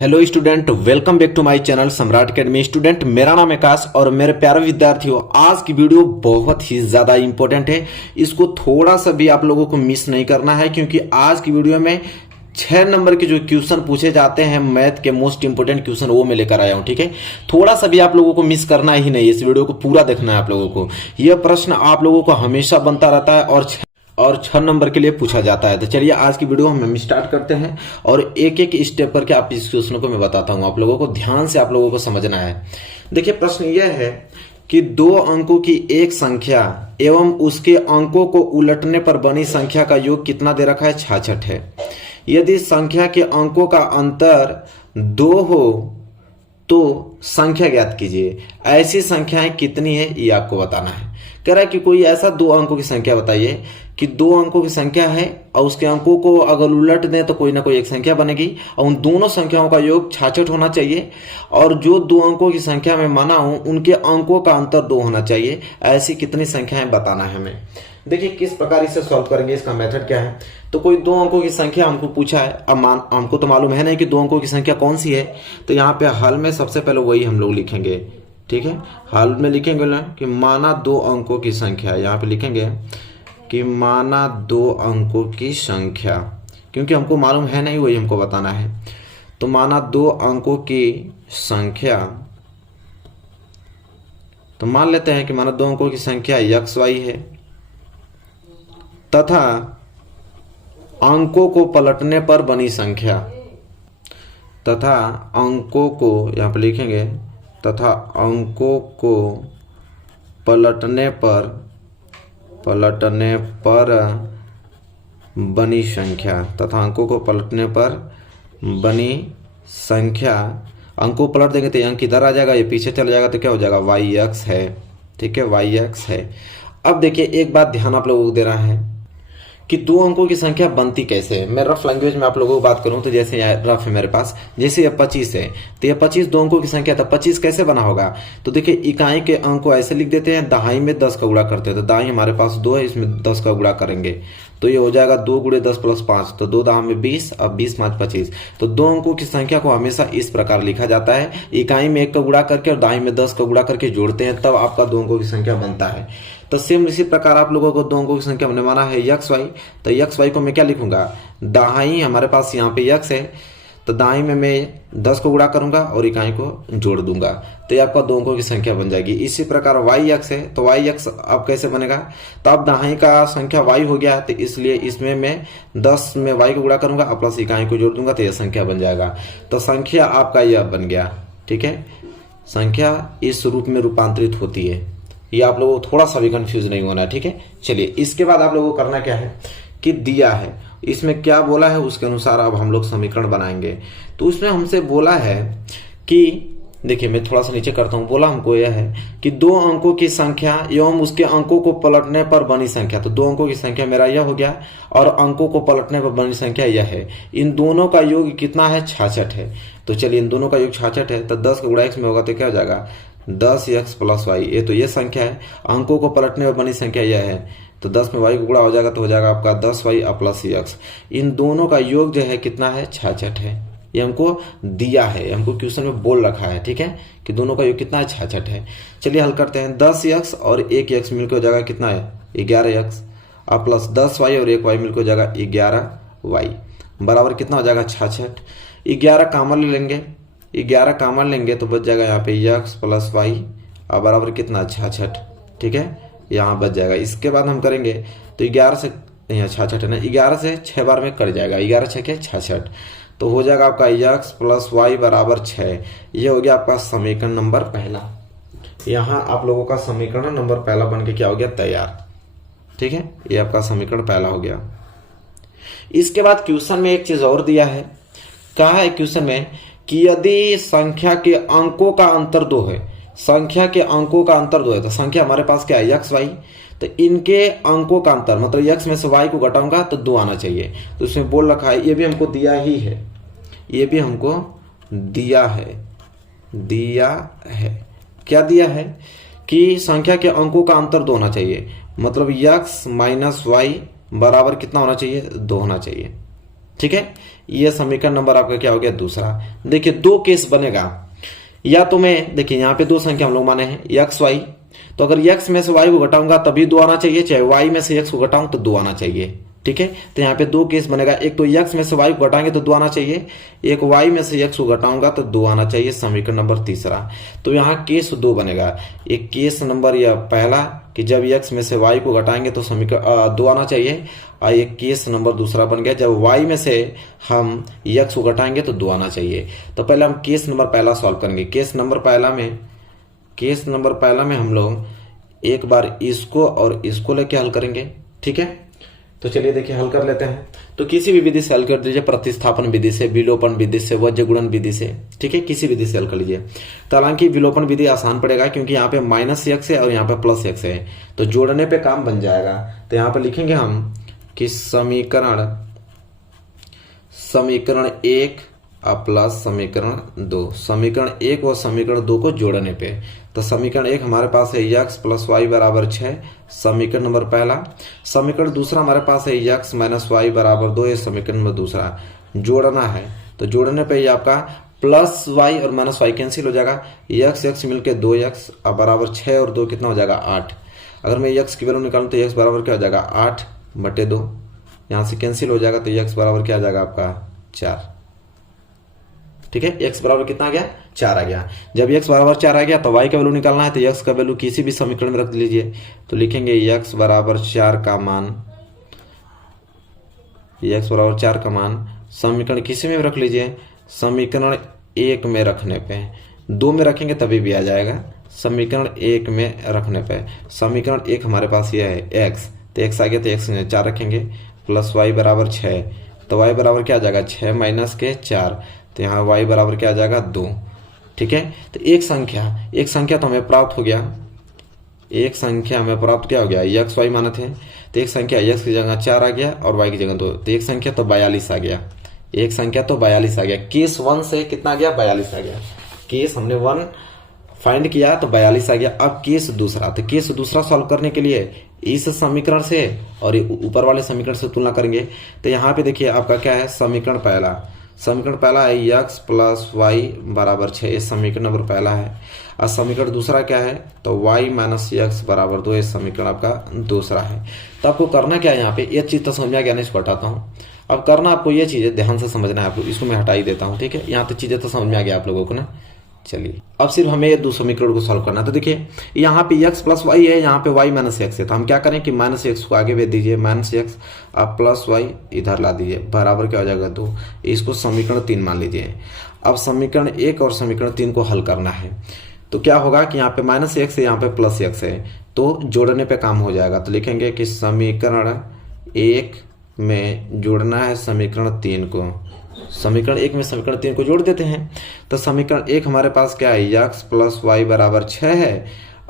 Hello student, welcome back to my channel Samrat Academy. Student, मेरा नाम आकाश और मेरे प्यारे विद्यार्थियों, आज की वीडियो बहुत ही ज्यादा इंपॉर्टेंट है। इसको थोड़ा सा भी आप लोगों को मिस नहीं करना है, क्योंकि आज की वीडियो में 6 नंबर के जो क्वेश्चन पूछे जाते हैं मैथ के मोस्ट इंपोर्टेंट क्वेश्चन, वो मैं लेकर आया हूं। ठीक है, थोड़ा सा भी आप लोगों को मिस करना ही नहीं, इस वीडियो को पूरा देखना है आप लोगों को। यह प्रश्न आप लोगों को हमेशा बनता रहता है और 6 नंबर के लिए पूछा जाता है। तो चलिए आज की वीडियो हम स्टार्ट करते हैं और एक एक स्टेप करके आप इस क्वेश्चन को मैं बताता हूं। आप लोगों को ध्यान से आप लोगों को समझना है। देखिए, प्रश्न यह है कि 2 अंकों की एक संख्या एवं उसके अंकों को उलटने पर बनी संख्या का योग कितना दे रखा है? 66 है। यदि संख्या के अंकों का अंतर 2 हो तो संख्या ज्ञात कीजिए। ऐसी संख्याएं कितनी है ये आपको बताना है। कह रहा है कि कोई ऐसा 2 अंकों की संख्या बताइए कि 2 अंकों की संख्या है और उसके अंकों को अगर उलट दें तो कोई ना कोई एक संख्या बनेगी और उन दोनों संख्याओं का योग 66 होना चाहिए और जो 2 अंकों की संख्या में माना हूं उनके अंकों का अंतर 2 होना चाहिए। ऐसी कितनी संख्याएं बताना है हमें। देखिए किस प्रकार इसे सॉल्व करेंगे, इसका मेथड क्या है। तो कोई 2 अंकों की संख्या हमको पूछा है। अब हमको तो मालूम है नहीं कि 2 अंकों की संख्या कौन सी है, तो यहाँ पे हल में सबसे पहले वही हम लोग लिखेंगे। ठीक है, हल में लिखेंगे ना कि माना 2 अंकों की संख्या, यहाँ पे लिखेंगे कि माना 2 अंकों की संख्या, क्योंकि हमको मालूम है नहीं वही हमको बताना है। तो माना 2 अंकों की संख्या, तो मान लेते हैं कि माना 2 अंकों की संख्या XY है तथा अंकों को पलटने पर बनी संख्या, तथा अंकों को यहाँ पे लिखेंगे तथा अंकों को पलटने पर बनी संख्या, तथा अंकों को पलटने पर बनी संख्या। अंकों को पलट देंगे तो अंक इधर आ जाएगा, ये पीछे चला जाएगा तो क्या हो जाएगा? YX है। ठीक है, YX है। अब देखिए एक बात ध्यान आप लोगों को दे रहा है कि 2 अंकों की संख्या बनती कैसे है। मैं रफ लैंग्वेज में आप लोगों को बात करूं तो जैसे रफ है मेरे पास, जैसे ये 25 है तो ये 25 2 अंकों की संख्या था। 25 कैसे बना होगा? तो देखिए इकाई के अंक को ऐसे लिख देते हैं, दहाई में 10 का गुणा करते हैं। तो दहाई हमारे पास 2 है, इसमें 10 का गुणा करेंगे तो ये हो जाएगा 2 × 10 + 5, तो 2 दहा में 20, अब 20 × 5 25। तो 2 अंकों की संख्या को हमेशा इस प्रकार लिखा जाता है, इकाई में 1 का गुणा करके और दाई में 10 का गुणा करके जोड़ते हैं, तब आपका 2 अंकों की संख्या बनता है। तो सेम इसी प्रकार आप लोगों को 2 अंकों की संख्या हमने माना है XY, तो XY को मैं क्या लिखूंगा? दाई हमारे पास यहाँ पे X है, तो दाई में मैं 10 को गुणा करूंगा और इकाई को जोड़ दूंगा, तो ये आपका 2 अंकों की संख्या बन जाएगी। इसी प्रकार YX है, तो YX अब कैसे बनेगा? तो अब दाई का संख्या Y हो गया, तो इसलिए इसमें मैं 10 में Y को गुणा करूंगा और प्लस इकाई को जोड़ दूंगा, तो यह संख्या बन जाएगा। तो संख्या आपका यह बन गया। ठीक है, संख्या इस रूप में रूपांतरित होती है। ये आप लोगों को थोड़ा सा भी कंफ्यूज नहीं होना है। ठीक है, चलिए इसके बाद आप लोगों को करना क्या है कि दिया है, इसमें क्या बोला है उसके अनुसार अब हम लोग समीकरण बनाएंगे। तो उसमें हमसे बोला है कि देखिए मैं थोड़ा सा नीचे करता हूं, बोला हमको यह है कि 2 अंकों की संख्या एवं उसके अंकों को पलटने पर बनी संख्या। तो 2 अंकों की संख्या मेरा यह हो गया और अंकों को पलटने पर बनी संख्या यह है। इन दोनों का योग कितना है? 66 है। तो चलिए इन दोनों का योग 66 है, तो 10 का गुणा x में होगा तो क्या हो जाएगा? 10x + y। ये तो ये संख्या है, अंकों को पलटने पर बनी संख्या यह है, तो 10 में y को गुणा हो जाएगा तो हो जाएगा आपका 10y + x। इन दोनों का योग जो है कितना है? 66 है। ये हमको दिया है, हमको क्वेश्चन में बोल रखा है। ठीक है, कि दोनों का योग कितना है? 66 है। चलिए हल करते हैं। 10x और 1x मिलकर हो जाएगा कितना है? 11x, और प्लस 10y और 1y मिलकर हो जाएगा 11y, बराबर कितना हो जाएगा? 66। 11 कॉमन ले लेंगे, 11 कॉमन लेंगे तो बच जाएगा यहाँ पे x + y और बराबर कितना? 66। ठीक है, यहाँ बच जाएगा। इसके बाद हम करेंगे तो 11 से यहाँ 66 है ना, 11 से 6 बार में कट जाएगा, 11 6 के 66, तो हो जाएगा आपका x + y बराबर 6। ये हो गया आपका समीकरण नंबर पहला। यहाँ आप लोगों का समीकरण नंबर पहला बन के क्या हो गया? तैयार। ठीक है, ये आपका समीकरण पहला हो गया। इसके बाद क्वेश्चन में एक चीज और दिया है। कहा है क्वेश्चन में कि यदि संख्या के अंकों का अंतर 2 है, संख्या के अंकों का अंतर 2 है, तो संख्या हमारे पास क्या है? XY, तो इनके अंकों का अंतर मतलब x में से y को घटाऊंगा तो 2 आना चाहिए। तो इसमें बोल रखा है, ये भी हमको दिया ही है, ये भी हमको दिया है। क्या दिया है कि संख्या के अंकों का अंतर 2 होना चाहिए, मतलब x - y बराबर कितना होना चाहिए? 2 होना चाहिए। ठीक है, ये समीकरण नंबर आपका क्या हो गया दूसरा। देखिए दो केस बनेगा, या तो मैं देखिए यहाँ पे दो संख्या हम लोग माने हैं एक्स वाई, तो अगर x में से y को घटाऊंगा तभी 2 आना चाहिए, चाहे y में से x को घटाऊं तो 2 आना चाहिए। ठीक है, तो यहाँ पे दो केस बनेगा, एक तो x में से y को घटाएंगे तो 2 आना चाहिए, एक y में से x को घटाऊंगा तो 2 आना चाहिए, समीकरण नंबर तीसरा। तो यहाँ केस 2 बनेगा, एक केस नंबर यह पहला कि जब x में से y को घटाएंगे तो समीकरण 2 आना चाहिए, और एक केस नंबर दूसरा बन गया जब y में से हम x को घटाएंगे तो 2 आना चाहिए। तो पहले हम केस नंबर पहला सॉल्व करेंगे। केस नंबर पहला में हम लोग एक बार इसको और इसको लेके हल करेंगे। ठीक है, तो चलिए देखिए हल कर लेते हैं। तो किसी भी विधि से हल कर दीजिए, प्रतिस्थापन विधि से, विलोपन विधि से, वज्र गुणन विधि से। ठीक है, किसी विधि से हल कर लीजिए। तो हालांकि विलोपन विधि आसान पड़ेगा क्योंकि यहाँ पे -x है और यहाँ पे +x है, तो जोड़ने पे काम बन जाएगा। तो यहाँ पे लिखेंगे हम कि समीकरण 1 प्लस समीकरण 2, समीकरण 1 और समीकरण 2 को जोड़ने पे, तो समीकरण 1 हमारे पास है x + y = 6, समीकरण नंबर पहला। समीकरण दूसरा हमारे पास है x - y = 2, ये समीकरण नंबर दूसरा। जोड़ना है तो जोड़ने पे ये आपका +y और -y कैंसिल हो जाएगा, x मिलके 2x बराबर 6 और 2 कितना हो जाएगा 8। अगर मैं x की वैल्यू निकालूं तो x बराबर क्या हो जाएगा 8/2, यहाँ से कैंसिल हो जाएगा तो x बराबर क्या आ जाएगा आपका 4। ठीक है, x बराबर कितना आ गया 4 आ गया। जब x बराबर 4 आ गया तो y का वैल्यू निकालना है, तो x का वैल्यू किसी भी समीकरण में रख लीजिए। तो लिखेंगे x बराबर 4 का मान, x बराबर 4 का मान समीकरण किसी में रख लीजिए, समीकरण 1 में रखने पे, 2 में रखेंगे तभी भी आ जाएगा, समीकरण 1 में रखने पे। समीकरण 1 हमारे पास यह है x, तो x आ गया तो x में 4 रखेंगे, प्लस y बराबर 6, तो y बराबर क्या आ जाएगा 6 - 4, तो यहाँ y बराबर क्या आ जाएगा 2। ठीक है, तो एक संख्या तो हमें प्राप्त हो गया, एक संख्या हमें प्राप्त क्या हो गया, x y माने थे, तो एक संख्या x की जगह 4 आ गया और y की जगह 2, तो एक संख्या तो 42 आ गया, एक संख्या तो 42 आ गया। केस 1 से कितना आ गया 42 आ गया, केस हमने 1 फाइंड किया तो 42 आ गया। अब केस दूसरा, तो केस दूसरा सॉल्व करने के लिए इस समीकरण से और ऊपर वाले समीकरण से तुलना करेंगे। तो यहाँ पे देखिए आपका क्या है, समीकरण पहला है x + y = 6, ये समीकरण नंबर पहला है। और समीकरण दूसरा क्या है, तो y - x = 2, ये समीकरण आपका दूसरा है। तो आपको करना क्या है, यहाँ पे ये चीज तो समझ में आ गया, नहीं इसको हटाता हूँ। अब करना आपको ये चीजें ध्यान से समझना है आपको, इसको मैं हटा ही देता हूँ। ठीक है, यहाँ तक चीजें तो समझ में आ गया आप लोगों को ना। चलिए अब सिर्फ हमें ये दो समीकरण को सॉल्व करना है। तो देखिए यहाँ पे x + y है, यहाँ पे y - x है, तो हम क्या करें कि -x को आगे भेज दीजिए, -x आप +y इधर ला दीजिए, बराबर क्या हो जाएगा 2। इसको समीकरण 3 मान लीजिए। अब समीकरण 1 और समीकरण 3 को हल करना है, तो क्या होगा कि यहाँ पे -x है, यहाँ पे +x है, तो जोड़ने पे काम हो जाएगा। तो लिखेंगे कि समीकरण 1 में जोड़ना है समीकरण 3 को, समीकरण 1 में समीकरण 3 को जोड़ देते हैं। तो समीकरण 1 हमारे पास क्या है, x + y = 6 है,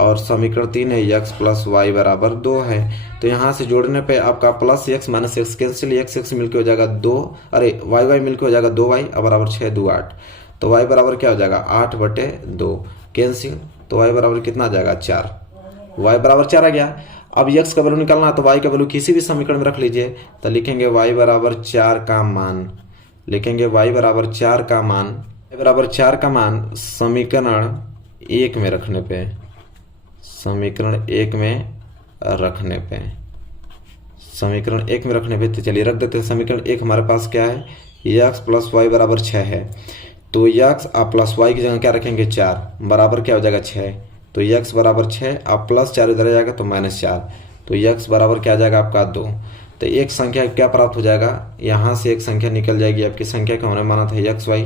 और समीकरण 3 है x + y = 2 है। तो यहाँ से जोड़ने पे आपका +x - x कैंसिल, x मिलके हो जाएगा 2, अरे y मिलके हो जाएगा 2y बराबर 6 2 8, तो y बराबर क्या हो जाएगा 8/2 कैंसिल, तो y बराबर कितना आ जाएगा 4, y बराबर 4 आ गया। अब x का वैल्यू निकालना है, तो y का वैल्यू किसी भी समीकरण में रख लीजिए। तो लिखेंगे y बराबर 4 का मान, लिखेंगे y बराबर 4 का मान, समीकरण 1 में रखने पे, समीकरण 1 में रखने पे तो चलिए रख देते हैं। समीकरण 1 हमारे पास क्या है, x + y = 6 है, तो x आप +y की जगह क्या रखेंगे 4, बराबर क्या हो जाएगा 6, तो x बराबर 6 आप +4 इधर आ जाएगा तो -4, तो x बराबर क्या आ जाएगा आपका 2। तो एक संख्या क्या प्राप्त हो जाएगा, यहाँ से एक संख्या निकल जाएगी, आपकी संख्या का हमने माना था x y,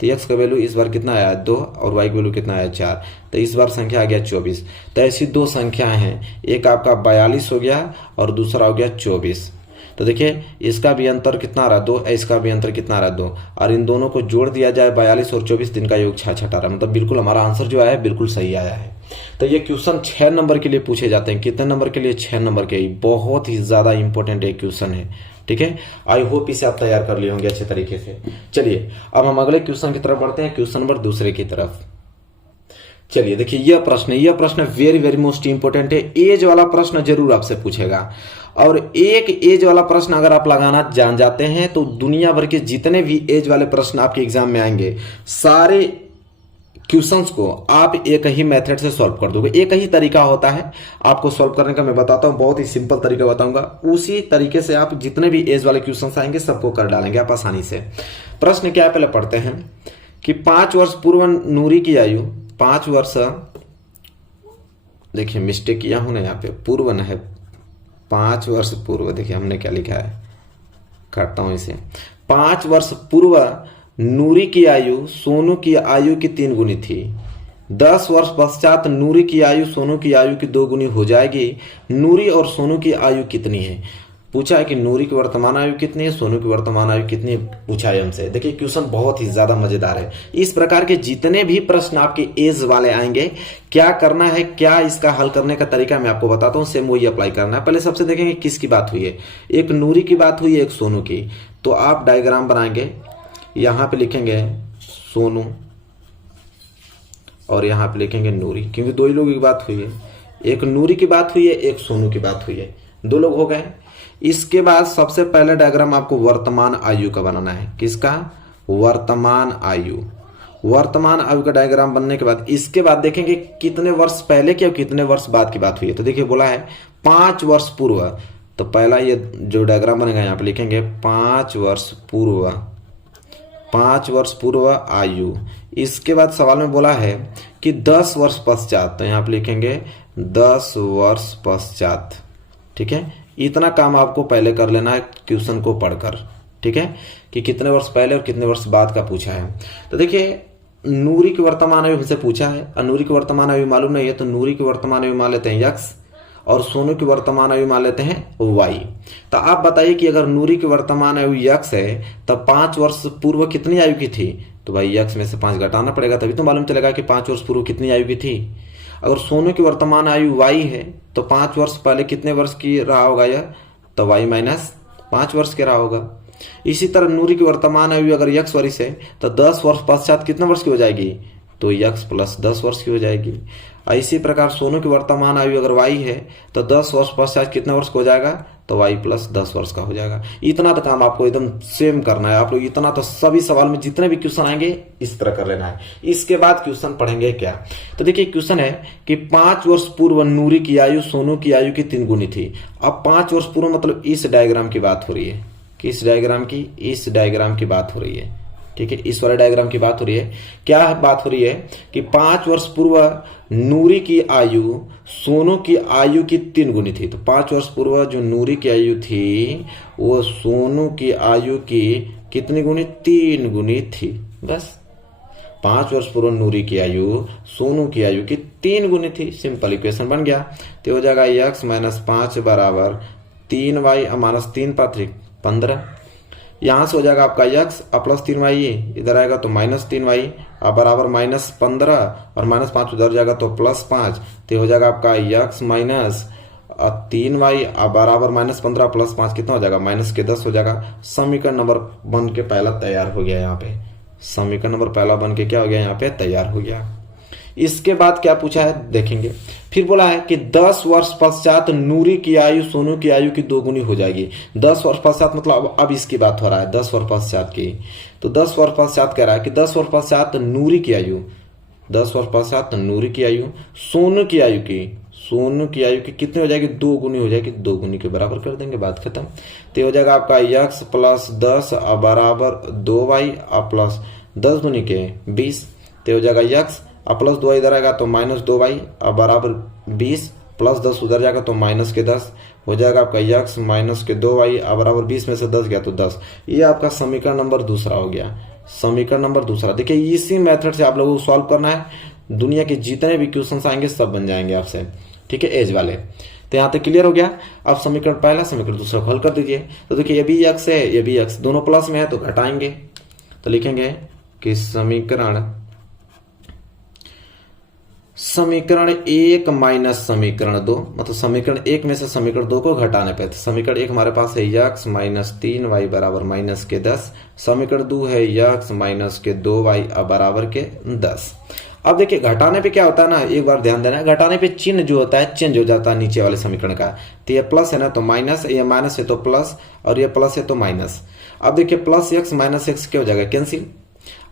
तो x का वैल्यू इस बार कितना आया 2 और y का वैल्यू कितना आया 4, तो इस बार संख्या आ गया 24। तो ऐसी दो संख्याएं हैं, एक आपका 42 हो गया और दूसरा हो गया 24। तो देखिए इसका भी अंतर कितना आ रहा है 2, इसका भी अंतर कितना आ रहा है 2, और इन दोनों को जोड़ दिया जाए 42 और 24, दिन का योग 66 आ रहा है, मतलब बिल्कुल हमारा आंसर जो आया है बिल्कुल सही आया है। तो ये क्वेश्चन 6 नंबर के लिए पूछे जाते हैं, कितने नंबर के लिए 6 नंबर के, बहुत ही ज्यादा इंपॉर्टेंट एक क्वेश्चन है। ठीक है, आई होप इसे आप तैयार कर लिए होंगे अच्छे तरीके से। चलिए अब हम अगले क्वेश्चन की तरफ बढ़ते हैं, क्वेश्चन नंबर दूसरे की तरफ। चलिए देखिए यह प्रश्न वेरी वेरी मोस्ट इंपोर्टेंट है, एज वाला प्रश्न जरूर आपसे पूछेगा, और एक एज वाला प्रश्न अगर आप लगाना जान जाते हैं तो दुनिया भर के जितने भी एज वाले प्रश्न आपके एग्जाम में आएंगे सारे क्वेश्चंस को आप एक ही मेथड से सॉल्व कर दोगे। एक ही तरीका होता है आपको सॉल्व करने का, मैं बताता हूं, बहुत ही सिंपल तरीका बताऊंगा। उसी तरीके से आप जितने भी एज वाले क्वेश्चंस आएंगे सबको कर डालेंगे आप आसानी से। प्रश्न क्या है पहले पढ़ते हैं कि 5 वर्ष पूर्व नूरी की आयु, 5 वर्ष, देखिए मिस्टेक किया हूं ना, यहाँ पे पूर्व न है, 5 वर्ष पूर्व, देखिए हमने क्या लिखा है, काटता हूं इसे। 5 वर्ष पूर्व नूरी की आयु सोनू की आयु की 3 गुनी थी। 10 वर्ष पश्चात नूरी की आयु सोनू की आयु की 2 गुनी हो जाएगी। नूरी और सोनू की आयु कितनी है? पूछा है कि नूरी की वर्तमान आयु कितनी है, सोनू की वर्तमान आयु कितनी है, पूछा है हमसे। देखिए क्वेश्चन बहुत ही ज्यादा मजेदार है। इस प्रकार के जितने भी प्रश्न आपके एज वाले आएंगे, क्या करना है, क्या इसका हल करने का तरीका मैं आपको बताता हूं, सेम वही अप्लाई करना है। पहले सबसे देखेंगे किसकी बात हुई है, एक नूरी की बात हुई है, एक सोनू की। तो आप डायग्राम बनाएंगे, यहां पे लिखेंगे सोनू और यहां पे लिखेंगे नूरी, क्योंकि दो ही लोगों की बात हुई है, एक नूरी की बात हुई है, एक सोनू की बात हुई है, 2 लोग हो गए। इसके बाद सबसे पहले डायग्राम आपको वर्तमान आयु का बनाना है। किसका? वर्तमान आयु। वर्तमान आयु का डायग्राम बनने के बाद इसके बाद देखेंगे कितने वर्ष पहले की और कितने वर्ष बाद की बात हुई है। तो देखिए बोला है 5 वर्ष पूर्व, तो पहला ये जो डायग्राम बनेगा यहाँ पे लिखेंगे 5 वर्ष पूर्व, 5 वर्ष पूर्व आयु। इसके बाद सवाल में बोला है कि 10 वर्ष पश्चात, तो यहाँ पे लिखेंगे 10 वर्ष पश्चात। ठीक है, इतना काम आपको पहले कर लेना है क्वेश्चन को पढ़कर। ठीक है, कि कितने वर्ष पहले और कितने वर्ष बाद का पूछा है। तो देखिए नूरी की वर्तमान आयु हमसे पूछा है और नूरी की वर्तमान आयु मालूम नहीं है, तो नूरी की वर्तमान आयु मान लेते हैं x और सोनू की वर्तमान आयु मान लेते हैं y। तो आप बताइए कि अगर नूरी की वर्तमान आयु x है तब 5 वर्ष पूर्व कितनी आयु की थी? तो भाई x में से 5 घटाना पड़ेगा, तभी तो मालूम चलेगा कि 5 वर्ष पूर्व कितनी आयु की थी। अगर सोनू की वर्तमान आयु y है तो 5 वर्ष पहले कितने वर्ष की रहा होगा यह? तो y माइनस 5 वर्ष के रहा होगा। इसी तरह नूरी की वर्तमान आयु अगर x वर्ष है तो 10 वर्ष पश्चात कितने वर्ष की हो जाएगी? तो x प्लस 10 वर्ष की हो जाएगी। इसी प्रकार सोनू की वर्तमान आयु अगर y है तो 10 वर्ष पश्चात कितने वर्ष का हो जाएगा? तो y प्लस 10 वर्ष का हो जाएगा। इतना तो काम आपको एकदम सेम करना है। आप लोग इतना तो सभी सवाल में जितने भी क्वेश्चन आएंगे इस तरह कर लेना है। इसके बाद क्वेश्चन पढ़ेंगे क्या? तो देखिए क्वेश्चन है कि 5 वर्ष पूर्व नूरी की आयु सोनू की आयु की 3 गुनी थी। अब 5 वर्ष पूर्व मतलब इस डायग्राम की बात हो रही है। किस डायग्राम की? इस डायग्राम की बात हो रही है। ठीक है, इस वाले डायग्राम की बात हो रही है। क्या बात हो रही है कि 5 वर्ष पूर्व नूरी की आयु सोनू की आयु की 3 गुनी थी। तो 5 वर्ष पूर्व जो नूरी की आयु थी वो सोनू की आयु की कितनी गुनी? 3 गुनी थी। बस 5 वर्ष पूर्व नूरी की आयु सोनू की आयु की 3 गुनी थी। सिंपल इक्वेशन बन गया। तो हो जाएगा x माइनस 5 बराबर 3y माइनस 3 पात्रिक 15। यहां से हो जाएगा आपका x प्लस 3y, इधर आएगा तो माइनस 3y बराबर माइनस 15 और माइनस 5 उधर जाएगा तो प्लस 5। तो हो जाएगा आपका x माइनस 3y बराबर माइनस 15 प्लस 5 कितना हो जाएगा? माइनस के 10 हो जाएगा। समीकरण नंबर बन के पहला तैयार हो गया। यहाँ पे समीकरण नंबर पहला बन के क्या हो गया? यहाँ पे तैयार हो गया। इसके बाद क्या पूछा है देखेंगे। फिर बोला है कि 10 वर्ष पश्चात नूरी की आयु सोनू की आयु की 2 गुनी हो जाएगी। 10 वर्ष पश्चात मतलब अब इसकी बात हो रहा है 10 वर्ष पश्चात की। तो 10 वर्ष पश्चात कह रहा है कि 10 वर्ष पश्चात नूरी की आयु, 10 वर्ष पश्चात नूरी की आयु सोनू की आयु की, सोनू की आयु की कितनी हो जाएगी? 2 गुनी हो जाएगी। 2 गुनी के बराबर कर देंगे, बात खत्म। तो हो जाएगा आपका x प्लस 10 बराबर 2y प्लस 10 गुनी के 20। तो हो जाएगा x प्लस 2 इधर आएगा तो माइनस 2y बराबर 20 प्लस 10 उधर जाएगा तो माइनस के 10 हो जाएगा आपका x माइनस के 2y बराबर 20 में से 10 गया तो 10। ये आपका समीकरण नंबर दूसरा हो गया। समीकरण नंबर दूसरा। देखिए इसी मेथड से आप लोगों को सॉल्व करना है। दुनिया के जितने भी क्वेश्चन आएंगे सब बन जाएंगे आपसे। ठीक है, एज वाले। तो यहाँ तक क्लियर हो गया। अब समीकरण पहला समीकरण दूसरा को हल कर दीजिए। तो देखिए ये भी x है, ये भी x, दोनों प्लस में है तो घटाएंगे। तो लिखेंगे कि समीकरण 1 माइनस समीकरण 2, मतलब समीकरण 1 में से समीकरण 2 को घटाने पे। समीकरण 1 हमारे पास है x माइनस 3y बराबर माइनस के 10। समीकरण 2 है x माइनस के 2y बराबर के 10। अब देखिए घटाने पे क्या होता है ना, एक बार ध्यान देना, घटाने पे चिन्ह जो होता है चेंज हो जाता है नीचे वाले समीकरण का। तो ये प्लस है ना तो माइनस, ये माइनस है तो प्लस, और ये प्लस है तो माइनस। अब देखिए प्लस एक्स माइनस एक्स क्या हो जाएगा, कैंसिल।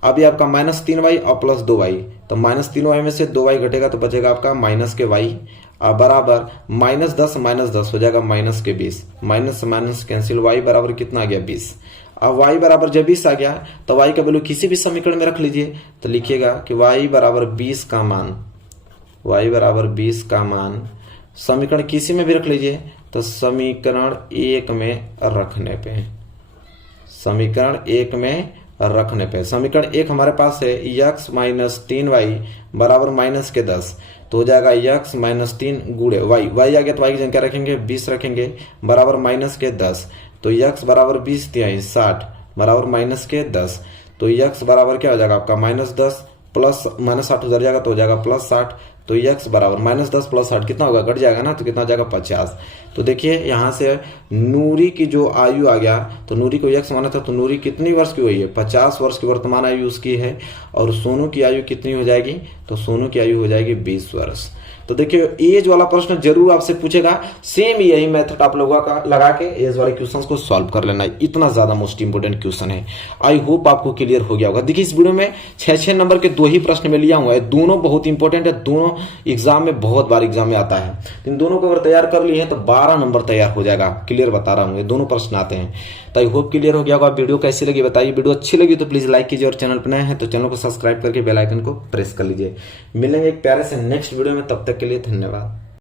अब ये आपका -3y और +2y, तो -3y में से 2y घटेगा तो बचेगा आपका -y बराबर -10 हो जाएगा -20, माइनस से माइनस कैंसिल, y बराबर कितना आ गया 20। अब y बराबर जब 20 आ गया तो y का वैल्यू किसी भी समीकरण में रख लीजिए, तो लिखिएगा कि y बराबर 20 का मान, y बराबर 20 का मान समीकरण किसी में भी रख लीजिए, तो समीकरण 1 में रखने पे, समीकरण 1 में रखने पे, समीकरण 1 हमारे पास है x -3y बराबर -10, तो हो जाएगा x -3 गुणे y, y आ गया तो y की जगह क्या रखेंगे 20 रखेंगे बराबर -10, तो x बराबर 20 तिहाई 60 बराबर -10, तो x बराबर क्या हो जाएगा आपका -10 प्लस -60 उधर जाएगा तो हो जाएगा +60, तो x बराबर -10 + 60 कितना होगा, घट जाएगा ना, तो कितना हो जाएगा 50। तो देखिए यहाँ से नूरी की जो आयु आ गया, तो नूरी को x माना था, तो नूरी कितनी वर्ष की हुई है, 50 वर्ष की वर्तमान आयु उसकी है। और सोनू की आयु कितनी हो जाएगी, तो सोनू की आयु हो जाएगी 20 वर्ष। तो देखिए एज वाला प्रश्न जरूर आपसे पूछेगा, सेम यही मेथड आप लोगों का लगा के एज वाले क्वेश्चंस को सॉल्व कर लेना है, इतना ज्यादा मोस्ट इंपोर्टेंट क्वेश्चन है। आई होप आपको क्लियर हो गया होगा। देखिए इस वीडियो में 6 नंबर के 2 ही प्रश्न में लिया हुआ है, दोनों बहुत इंपॉर्टेंट है, दोनों एग्जाम में बहुत बार एग्जाम में आता है। इन दोनों को अगर तैयार कर लिए हैं तो 12 नंबर तैयार हो जाएगा, क्लियर बता रहा हूँ, ये दोनों प्रश्न आते हैं। तो आई होप क्लियर हो गया होगा। वीडियो कैसी लगी बताइए, वीडियो अच्छी लगी तो प्लीज लाइक कीजिए, और चैनल पर नए हैं तो चैनल को सब्सक्राइब करके बेल आइकन को प्रेस कर लीजिए। मिलेंगे एक प्यारे से नेक्स्ट वीडियो में, तब तक के लिए धन्यवाद।